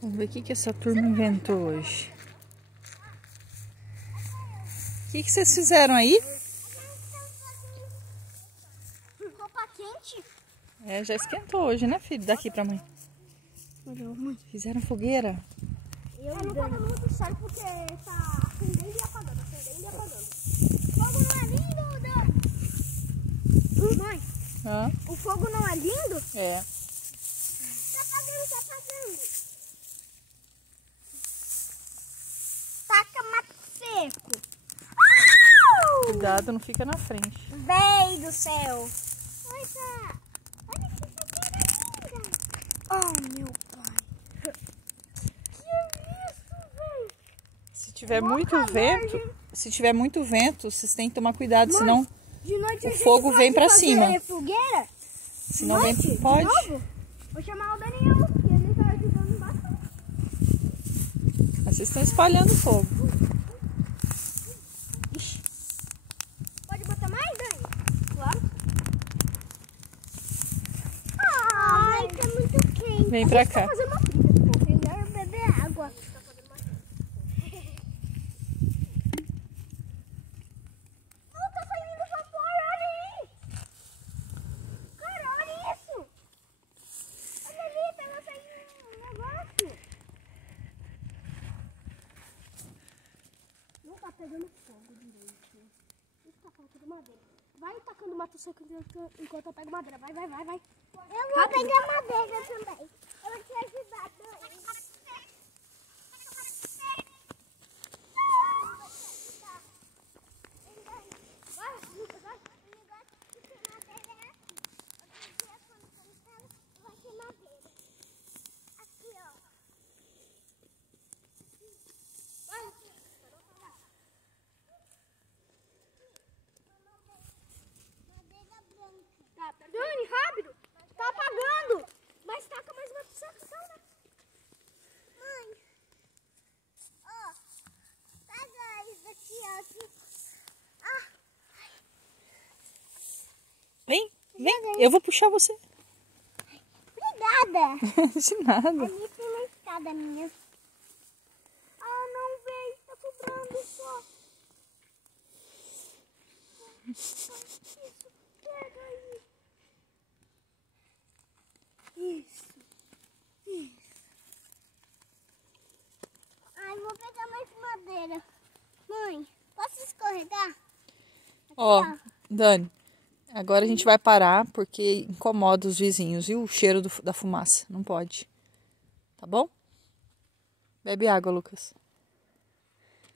Vamos ver o que essa turma inventou hoje. O que vocês fizeram aí? Roupa quente? É, já esquentou hoje, né, filho? Daqui pra mãe. Fizeram fogueira. Não tá dando muito certo porque tá acendendo e apagando, acendendo e apagando. O fogo não é lindo, Mãe, o fogo não é lindo? É. Tá apagando, tá apagando. Taca mato seco. Cuidado, não fica na frente. Véi do céu. Olha, olha que fogueira linda. Oh, meu pai. Que é isso, velho? Se tiver muito vento, vocês têm que tomar cuidado, Mãe, senão de noite o fogo vem pra cima. Fogueira? Senão vem, De pode. novo? Vou chamar o Daniel, que ele tá ajudando bastante. Mas vocês estão espalhando fogo. Ixi. Pode botar mais, Dani? Claro. Ai, tá muito quente. Vem pra cá. Tá fazendo uma briga. Eu quero beber água. Não, tá saindo vapor, olha aí. Cara, olha isso. Olha ali, tá saindo um negócio. Não tá pegando fogo direito. Isso tá faltando madeira. Vai tacando mato seco enquanto eu pego madeira. Vai. Eu vou pegar madeira também. Eu vou te ajudar, Dani. Vai, Lucas, vai. O negócio de ter madeira é aqui. Outro dia, quando eu vou ter madeira. Aqui, ó. Vai, Dani, rápido! Tá apagando! Mas taca mais uma pichação, né? Mãe, ó, pega isso daqui, ó. Vem. Eu vou puxar você. Obrigada! De nada. Ali tem uma escada minha. Ah, não, veio, tá cobrando só. Isso, pega aí. Isso. Ai, vou pegar mais madeira. Mãe, posso escorregar? Ó, Dani, agora a gente vai parar porque incomoda os vizinhos, viu? O cheiro da fumaça. Não pode. Tá bom? Bebe água, Lucas.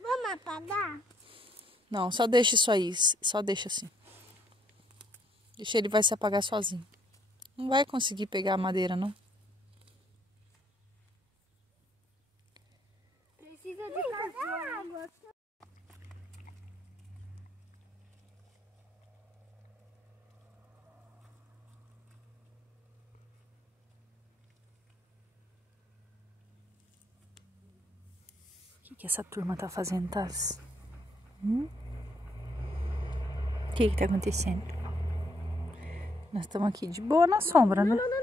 Vamos apagar? Não, só deixa isso aí. Só deixa assim. Deixa ele vai se apagar sozinho. Não vai conseguir pegar a madeira, não. Precisa de água. O que essa turma tá fazendo, Taz? O que tá acontecendo? Nós estamos aqui de boa na sombra, né? Não.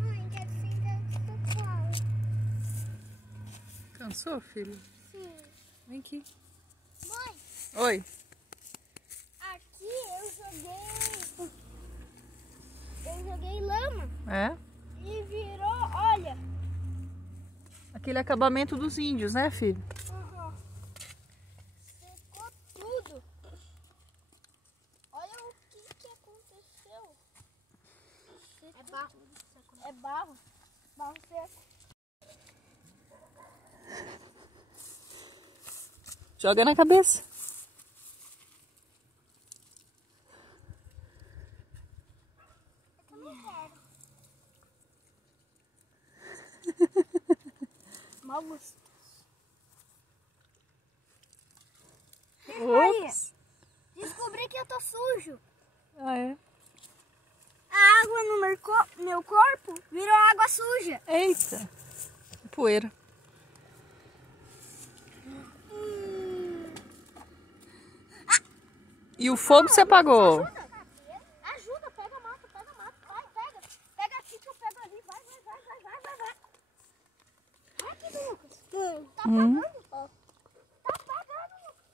Mãe, quero sentar no colo. Cansou, filho? Sim. Vem aqui. Mãe, Oi. aqui eu joguei lama É? e virou, olha. Aquele acabamento dos índios, né, filho? Secou tudo. Olha o que aconteceu. É barro. É barro. Barro seco. Joga na cabeça. Eu também quero. Mal gostoso. Ops. Descobri que eu tô sujo. Ah, é? A água no meu meu corpo, virou água suja. Eita, poeira. E o fogo você apagou? Ajuda, pega a mata, vai, pega. Pega aqui que eu pego ali, vai. Rápido, Lucas. Tá apagando? Tá apagando, Lucas.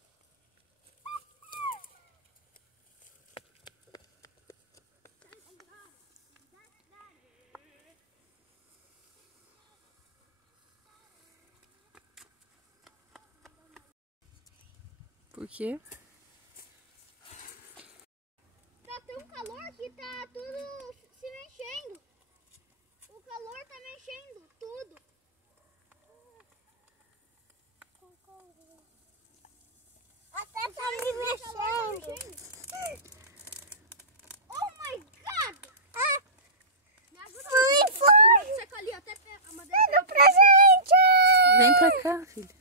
Por quê? Tá tão calor que tá tudo se mexendo. O calor tá mexendo tudo. Até tá me mexendo. Oh my God! Me ajuda a secar ali, até a madeira. Pra gente! Vem pra cá, filha.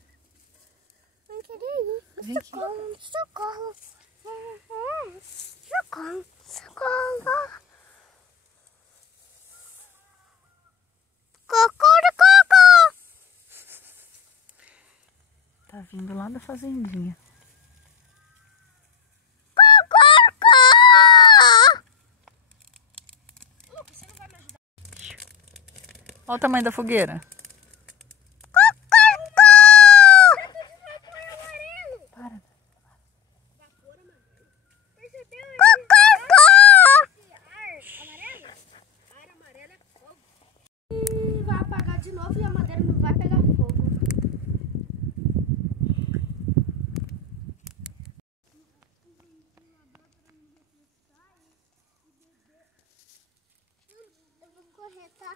Não queria ir. Vem aqui. Socorro. Socorro. Cocoricó. Tá vindo lá da fazendinha. Cocoricó. Lucas, você não vai me ajudar? Olha o tamanho da fogueira. Cocoricó. Para. Percebeu? Cocoricó. Ar amarelo é fogo. E vai apagar de novo e a madeira não vai pegar fogo. Eu vou correr, tá?